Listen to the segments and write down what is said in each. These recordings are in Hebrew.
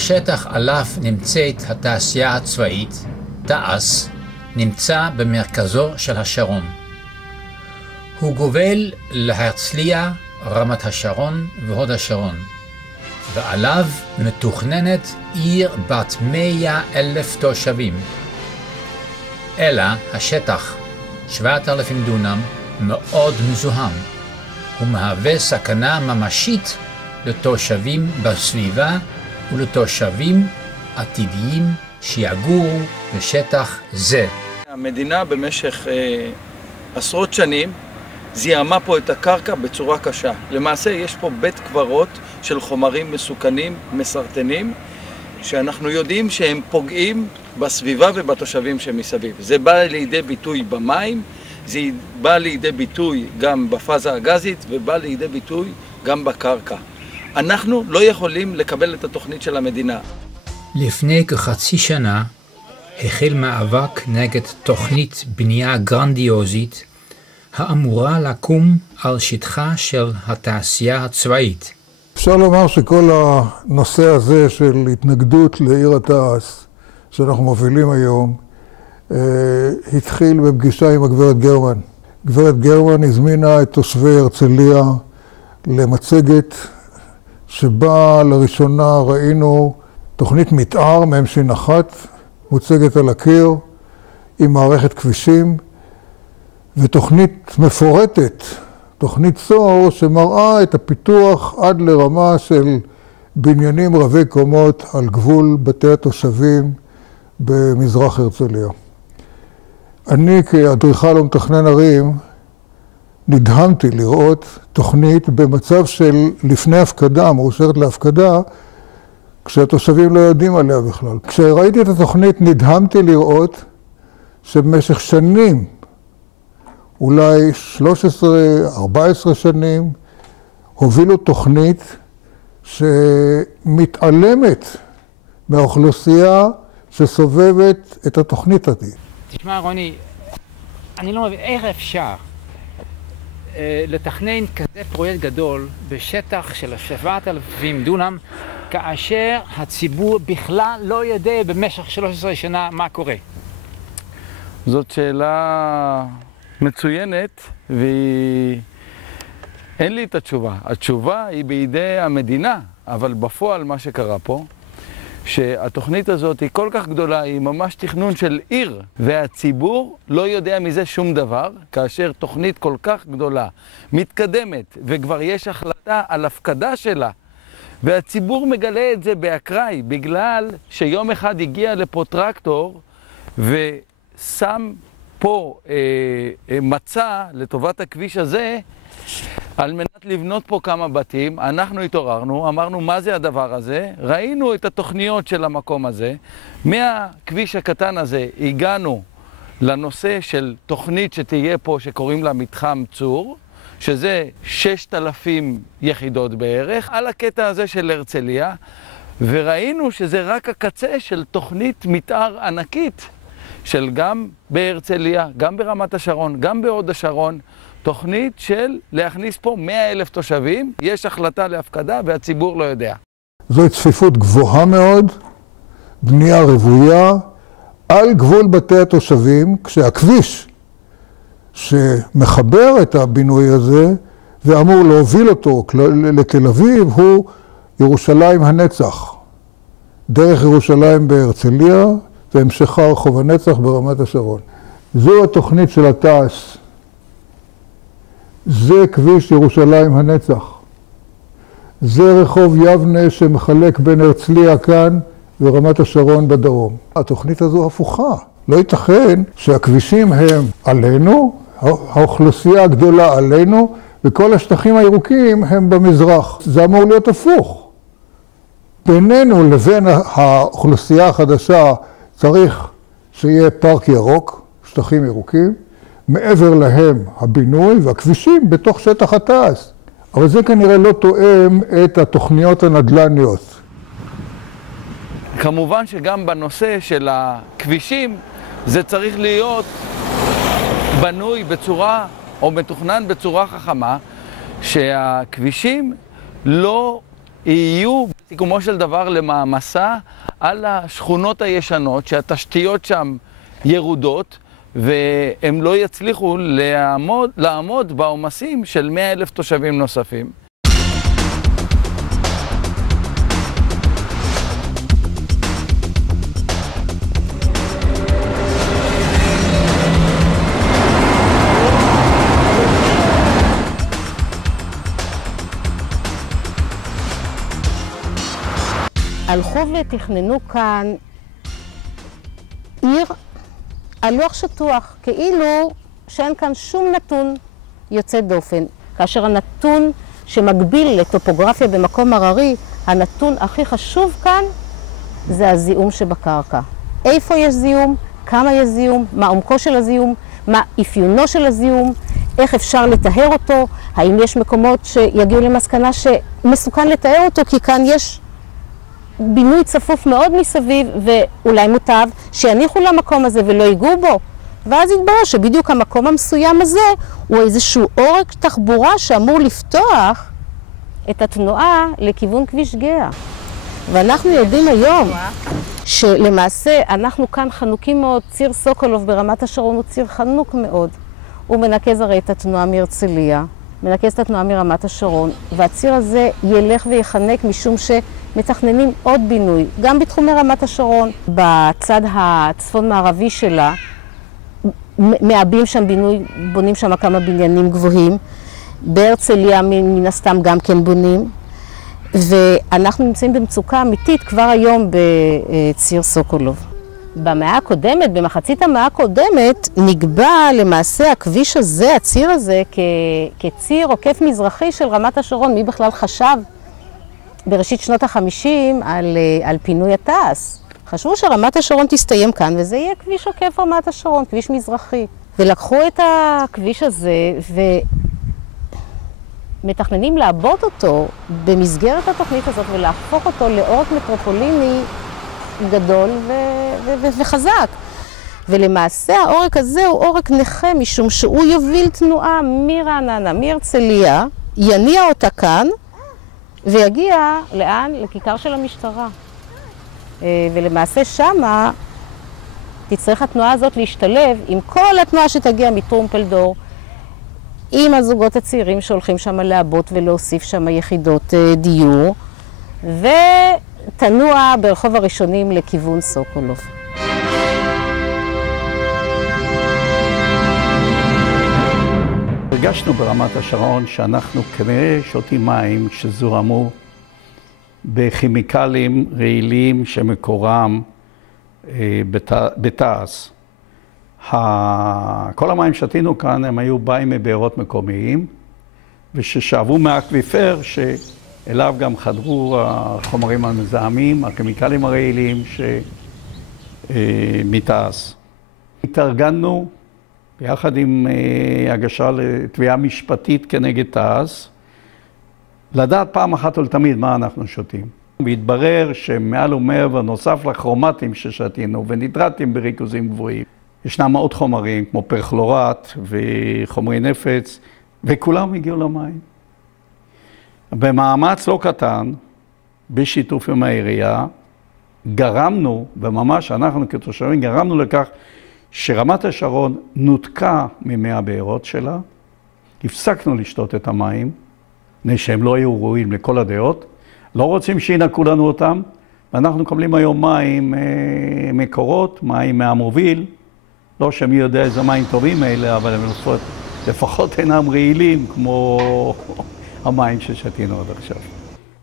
השטח עליו נמצאת התעשייה הצבאית, תעש, נמצא במרכזו של השרון. הוא גובל להרצליה, רמת השרון והוד השרון, ועליו מתוכננת עיר בת 100,000 תושבים. אלא השטח, 7,000 דונם, מאוד מזוהם. הוא מהווה סכנה ממשית לתושבים בסביבה ולתושבים עתידיים שיגורו בשטח זה. המדינה במשך עשרות שנים זיהמה פה את הקרקע בצורה קשה. למעשה יש פה בית קברות של חומרים מסוכנים, מסרטנים, שאנחנו יודעים שהם פוגעים בסביבה ובתושבים שמסביב. זה בא לידי ביטוי במים, זה בא לידי ביטוי גם בפאזה הגזית ובא לידי ביטוי גם בקרקע. אנחנו לא יכולים לקבל את התוכנית של המדינה. לפני כחצי שנה החל מאבק נגד תוכנית בנייה גרנדיוזית האמורה לקום על שטחה של התעשייה הצבאית. אפשר לומר שכל הנושא הזה של התנגדות לעיר התעש שאנחנו מובילים היום התחיל בפגישה עם הגברת גרמן. גברת גרמן הזמינה את תושבי הרצליה למצגת שבה לראשונה ראינו תוכנית מתאר מ-1 מוצגת על הקיר עם מערכת כבישים ותוכנית מפורטת, תוכנית צור שמראה את הפיתוח עד לרמה של בניינים רבי קומות על גבול בתי התושבים במזרח הרצליה. אני כאדריכל ומתכנן ערים נדהמתי לראות תוכנית במצב של לפני הפקדה, מאושרת להפקדה, כשהתושבים לא יודעים עליה בכלל. כשראיתי את התוכנית נדהמתי לראות שבמשך שנים, אולי 13-14 שנים, הובילו תוכנית שמתעלמת מהאוכלוסייה שסובבת את התוכנית הזאת. תשמע רוני, אני לא מבין איך אפשר לתכנן כזה פרויקט גדול בשטח של 7,000 דונם כאשר הציבור בכלל לא יודע במשך 13 שנה מה קורה. זאת שאלה מצוינת ואין לי את התשובה. התשובה היא בידי המדינה, אבל בפועל מה שקרה פה שהתוכנית הזאת היא כל כך גדולה, היא ממש תכנון של עיר, והציבור לא יודע מזה שום דבר, כאשר תוכנית כל כך גדולה מתקדמת, וכבר יש החלטה על הפקדה שלה, והציבור מגלה את זה באקראי, בגלל שיום אחד הגיע לפה טרקטור, ושם פה מצא לטובת הכביש הזה, על מנת לבנות פה כמה בתים. אנחנו התעוררנו, אמרנו מה זה הדבר הזה, ראינו את התוכניות של המקום הזה, מהכביש הקטן הזה הגענו לנושא של תוכנית שתהיה פה שקוראים לה מתחם צור, שזה 6,000 יחידות בערך, על הקטע הזה של הרצליה, וראינו שזה רק הקצה של תוכנית מתאר ענקית, של גם בהרצליה, גם ברמת השרון, גם בהוד השרון, תוכנית של להכניס פה 100,000 תושבים, יש החלטה להפקדה והציבור לא יודע. זו צפיפות גבוהה מאוד, בנייה רוויה, על גבול בתי התושבים, כשהכביש שמחבר את הבינוי הזה ואמור להוביל אותו לתל אביב הוא ירושלים הנצח. דרך ירושלים בהרצליה והמשכה רחוב הנצח ברמת השרון. זו התוכנית של התעש. זה כביש ירושלים הנצח. זה רחוב יבנה שמחלק בין הרצליה כאן ורמת השרון בדרום. התוכנית הזו הפוכה. לא ייתכן שהכבישים הם עלינו, האוכלוסייה הגדולה עלינו, וכל השטחים הירוקים הם במזרח. זה אמור להיות הפוך. בינינו לבין האוכלוסייה החדשה צריך שיהיה פארק ירוק, שטחים ירוקים, מעבר להם הבינוי והכבישים בתוך שטח התעש. אבל זה כנראה לא תואם את התוכניות הנדל"ניות. כמובן שגם בנושא של הכבישים זה צריך להיות בנוי בצורה או מתוכנן בצורה חכמה, שהכבישים לא יהיו סיכומו של דבר למעמסה על השכונות הישנות, שהתשתיות שם ירודות, והם לא יצליחו לעמוד בעומסים של 100,000 תושבים נוספים. הלכו ותכננו כאן עיר על לוח שטוח, כאילו שאין כאן שום נתון יוצא דופן. כאשר הנתון שמקביל לטופוגרפיה במקום הררי, הנתון הכי חשוב כאן זה הזיהום שבקרקע. איפה יש זיהום, כמה יש זיהום, מה עומקו של הזיהום, מה אפיונו של הזיהום, איך אפשר לטהר אותו, האם יש מקומות שיגיעו למסקנה שמסוכן לטהר אותו, כי כאן יש בינוי צפוף מאוד מסביב, ואולי מוטב שיניחו למקום הזה ולא ייגעו בו. ואז יתברר שבדיוק המקום המסוים הזה הוא איזשהו עורק תחבורה שאמור לפתוח את התנועה לכיוון כביש גאה. ואנחנו יודעים היום שלמעשה אנחנו כאן חנוקים מאוד. ציר סוקולוב ברמת השרון הוא ציר חנוק מאוד. הוא מנקז הרי את התנועה מהרצליה, מנקז את התנועה מרמת השרון, והציר הזה ילך ויחנק משום מתכננים עוד בינוי, גם בתחומי רמת השרון. בצד הצפון מערבי שלה, מעבים שם בינוי, בונים שם כמה בניינים גבוהים. בהרצליה מן הסתם גם כן בונים. ואנחנו נמצאים במצוקה אמיתית כבר היום בציר סוקולוב. במאה הקודמת, במחצית המאה הקודמת, נקבע למעשה הכביש הזה, הציר הזה, כציר עוקף מזרחי של רמת השרון. מי בכלל חשב בראשית שנות ה-50 על פינוי התעש? חשבו שרמת השרון תסתיים כאן, וזה יהיה כביש עוקף רמת השרון, כביש מזרחי. ולקחו את הכביש הזה ומתכננים לעבוד אותו במסגרת התוכנית הזאת ולהפוך אותו לעורק מטרופוליני גדול וחזק. ולמעשה העורק הזה הוא עורק נכה, משום שהוא יוביל תנועה מרעננה, מהרצליה, יניע אותה כאן, ויגיע לאן? לכיכר של המשטרה. ולמעשה שמה תצטרך התנועה הזאת להשתלב עם כל התנועה שתגיע מטרומפלדור, עם הזוגות הצעירים שהולכים שם לעבות ולהוסיף שם יחידות דיור, ותנוע ברחוב הראשונים לכיוון סוקולוב. הרגשנו ברמת השרון שאנחנו כנראה שותים מים שזורמו בכימיקלים רעילים שמקורם בתעש. כל המים שתינו כאן הם היו באים מבארות מקומיים, וששאבו מהאקוויפר שאליו גם חדרו החומרים המזהמים, הכימיקלים הרעילים מתעש. התארגנו ביחד עם הגשה לתביעה משפטית כנגד תעש, לדעת פעם אחת ולתמיד מה אנחנו שותים. והתברר שמעל ומעבר, נוסף לכרומטים ששתינו וניטרטים בריכוזים גבוהים, ישנם עוד חומרים כמו פרכלורט וחומרי נפץ, וכולם הגיעו למים. במאמץ לא קטן, בשיתוף עם העירייה, גרמנו, וממש אנחנו כתושבים גרמנו לכך שרמת השרון נותקה ממי הבארות שלה, הפסקנו לשתות את המים, שהם לא היו ראויים לכל הדעות, לא רוצים שינקו לנו אותם, ואנחנו מקבלים היום מים מקורות, מים מהמוביל, לא שמי יודע איזה מים טובים אלה, אבל הם לפחות אינם רעילים כמו המים ששתינו עד עכשיו.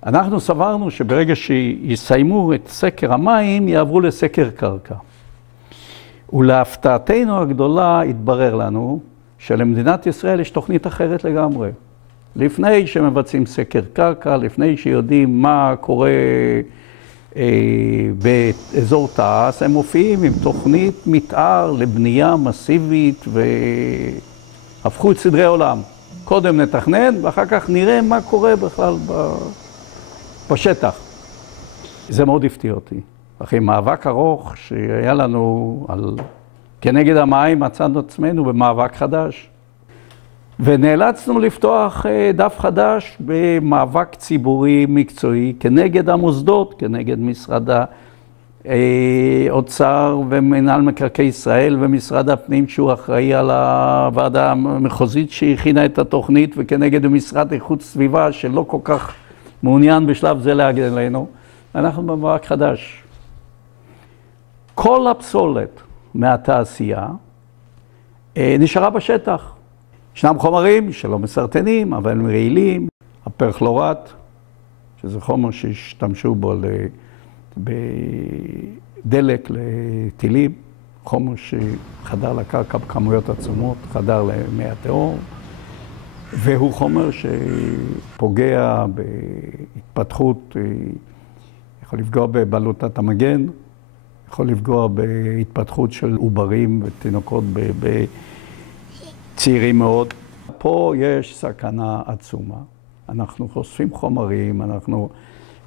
אנחנו סברנו שברגע שיסיימו את סקר המים, יעברו לסקר קרקע. ולהפתעתנו הגדולה התברר לנו שלמדינת ישראל יש תוכנית אחרת לגמרי. לפני שמבצעים סקר קרקע, לפני שיודעים מה קורה באזור תעש, הם מופיעים עם תוכנית מתאר לבנייה מסיבית והפכו את סדרי עולם. קודם נתכנן ואחר כך נראה מה קורה בכלל בשטח. זה מאוד הפתיע אותי. אחרי מאבק ארוך שהיה לנו כנגד המים, מצאנו עצמנו במאבק חדש. ונאלצנו לפתוח דף חדש במאבק ציבורי מקצועי כנגד המוסדות, כנגד משרד האוצר ומנהל מקרקעי ישראל ומשרד הפנים שהוא אחראי על הוועדה המחוזית שהכינה את התוכנית, וכנגד משרד איכות סביבה שלא כל כך מעוניין בשלב זה להגן עלינו. אנחנו במאבק חדש. כל הפסולת מהתעשייה נשארה בשטח. ישנם חומרים שלא מסרטנים, אבל הם רעילים. הפרכלורט, שזה חומר שהשתמשו בו בדלק לטילים, חומר שחדר לקרקע בכמויות עצומות, חדר למי התהום, והוא חומר שפוגע בהתפתחות, יכול לפגוע בבלוטת המגן, יכול לפגוע בהתפתחות של עוברים ותינוקות צעירים מאוד. פה יש סכנה עצומה. אנחנו חושפים חומרים, אנחנו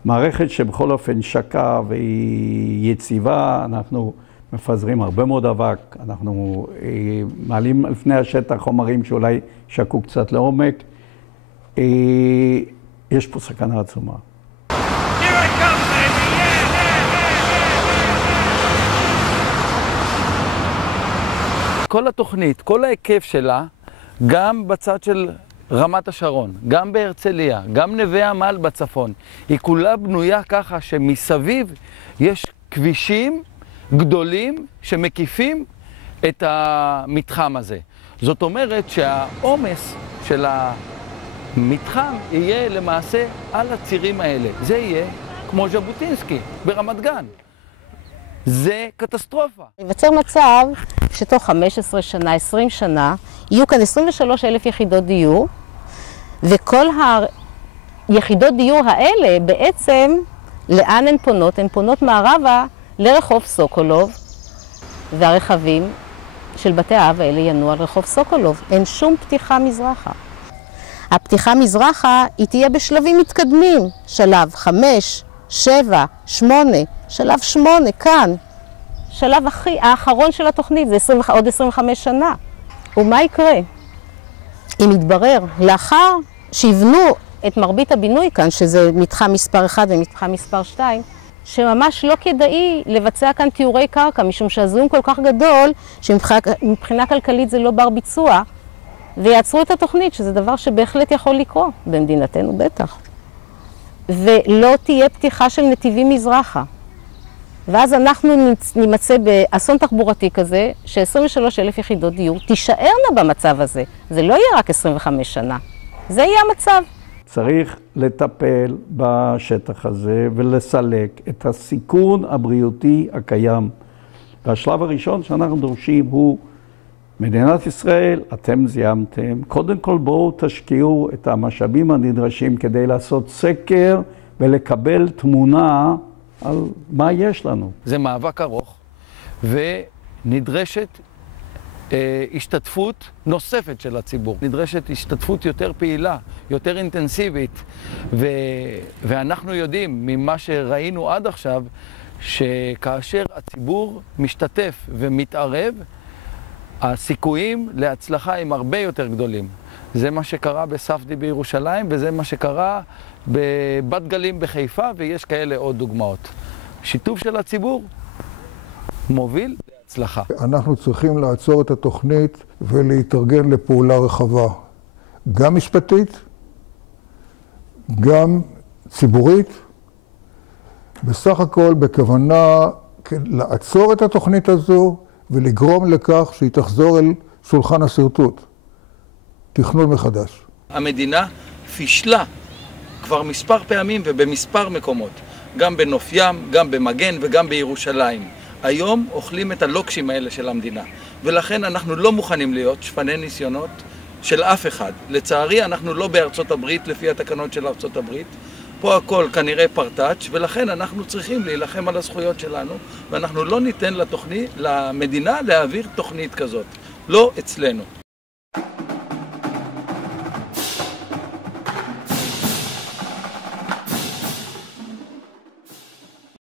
מערכת שבכל אופן שקה והיא יציבה, אנחנו מפזרים הרבה מאוד אבק, אנחנו מעלים לפני השטח חומרים שאולי שקו קצת לעומק. יש פה סכנה עצומה. כל התוכנית, כל ההיקף שלה, גם בצד של רמת השרון, גם בהרצליה, גם נווה עמל בצפון, היא כולה בנויה ככה שמסביב יש כבישים גדולים שמקיפים את המתחם הזה. זאת אומרת שהעומס של המתחם יהיה למעשה על הצירים האלה. זה יהיה כמו ז'בוטינסקי ברמת גן. זה קטסטרופה. ייווצר מצב שתוך 15 שנה, 20 שנה, יהיו כאן 23,000 יחידות דיור, וכל היחידות דיור האלה בעצם, לאן הן פונות? הן פונות מערבה לרחוב סוקולוב, והרכבים של בתי האב האלה ינוע על רחוב סוקולוב. אין שום פתיחה מזרחה. הפתיחה מזרחה היא תהיה בשלבים מתקדמים, שלב 5, 7, 8, שלב 8 כאן. שלב האחרון של התוכנית זה עוד 25 שנה. ומה יקרה? אם יתברר, לאחר שיבנו את מרבית הבינוי כאן, שזה מתחם מספר 1 ומתחם מספר 2, שממש לא כדאי לבצע כאן תיאורי קרקע, משום שהזיהום כל כך גדול, שמבחינה כלכלית זה לא בר ביצוע, ויעצרו את התוכנית, שזה דבר שבהחלט יכול לקרות, במדינתנו בטח. ולא תהיה פתיחה של נתיבים מזרחה. ואז אנחנו נימצא באסון תחבורתי כזה, ש23,000 יחידות דיור תישארנה במצב הזה. זה לא יהיה רק 25 שנה, זה יהיה המצב. צריך לטפל בשטח הזה ולסלק את הסיכון הבריאותי הקיים. והשלב הראשון שאנחנו דורשים הוא, מדינת ישראל, אתם זיהמתם, קודם כל בואו תשקיעו את המשאבים הנדרשים כדי לעשות סקר ולקבל תמונה על מה יש לנו. זה מאבק ארוך, ונדרשת השתתפות נוספת של הציבור. נדרשת השתתפות יותר פעילה, יותר אינטנסיבית, ואנחנו יודעים ממה שראינו עד עכשיו, שכאשר הציבור משתתף ומתערב, הסיכויים להצלחה הם הרבה יותר גדולים. זה מה שקרה בספדי בירושלים, וזה מה שקרה בבת גלים בחיפה, ויש כאלה עוד דוגמאות. שיתוף של הציבור מוביל להצלחה. אנחנו צריכים לעצור את התוכנית ולהתארגן לפעולה רחבה. גם משפטית, גם ציבורית. בסך הכל בכוונה לעצור את התוכנית הזו ולגרום לכך שהיא תחזור אל שולחן השרטוט. תכנון מחדש. המדינה פישלה כבר מספר פעמים ובמספר מקומות. גם בנוף ים, גם במגן וגם בירושלים. היום אוכלים את הלוקשים האלה של המדינה. ולכן אנחנו לא מוכנים להיות שפני ניסיונות של אף אחד. לצערי אנחנו לא בארצות הברית לפי התקנות של ארצות הברית. פה הכל כנראה פרטאץ', ולכן אנחנו צריכים להילחם על הזכויות שלנו, ואנחנו לא ניתן למדינה להעביר תוכנית כזאת. לא אצלנו.